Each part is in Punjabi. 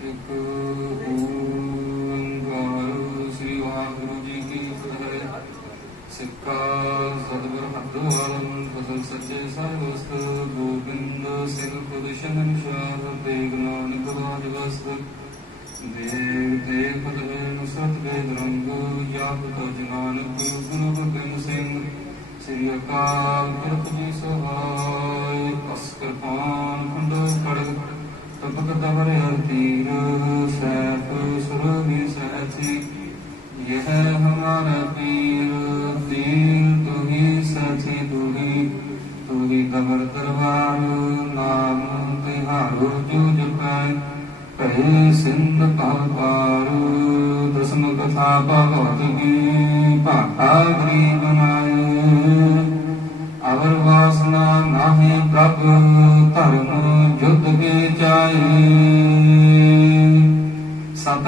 ਇੱਕ ਓੰਕਾਰ ਸ੍ਰੀ ਵਾਹਿਗੁਰੂ ਜੀ ਕੀ ਫਤਿਹ ਸਿੱਕਾ ਸਤਿਗੁਰ ਹੱਦਵਾਲਨ ਫਸਲ ਸੱਚੇ ਸਰਵਸਤ ਗੋਬਿੰਦ ਸਿੰਘ ਪੁਰਸ਼ਨ ਸ਼ਾਹ ਦੇਗ ਨਾਨਕ ਰਾਜ ਵਸਤ ਦੇਵ ਦੇਵ ਪਦਵੇਂ ਸਤ ਵੇਦ ਰੰਗ ਜਾਪ ਤੋ ਜਨਾਨਕ ਗੁਰੂ ਗੋਬਿੰਦ ਸਿੰਘ ਸ੍ਰੀ ਅਕਾਲ ਪੁਰਖ ਜੀ ਤਪਕ ਧਰਮ ਤੀਰ ਸੈਫ ਸੁਰਭੀ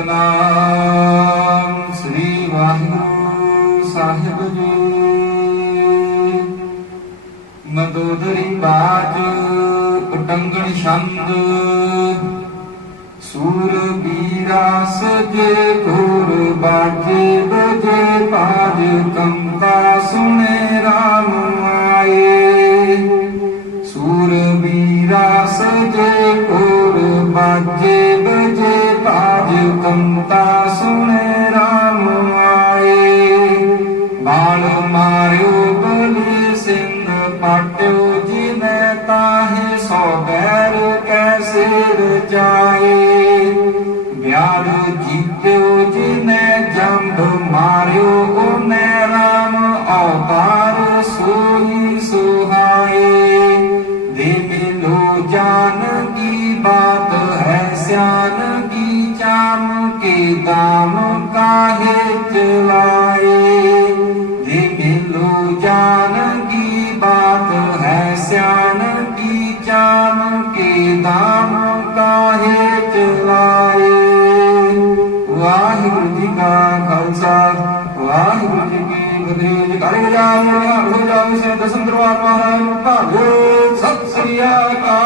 ਸਤਨਾਮ ਸ੍ਰੀ ਵਾਹਿਗੁਰੂ ਸਾਹਿਬ ਜੀ। ਮਦੋਦਰੀ ਬਾਜ ਉਟੰਗਣ ਛੰਦ ਸੂਰ ਬੀਰਾ ਸਜੇ ਘੋਰ सिर जाए व्यार जीत्यो जिने मो ओ ने राम अवतार सोई सो सो जान की बात है स्यान की चाम के दान ਜੀ ਕੀ ਫਤਿਹ ਜਕਾਰੇ ਜਾਮ ਜਾਮ ਸੇ ਦਸਮ ਦਰਬਾਰ ਮਹਾਰਾਜ ਨੂੰ ਭਾਗੋ ਸਤਿ ਸ੍ਰੀ ਅਕਾਲ।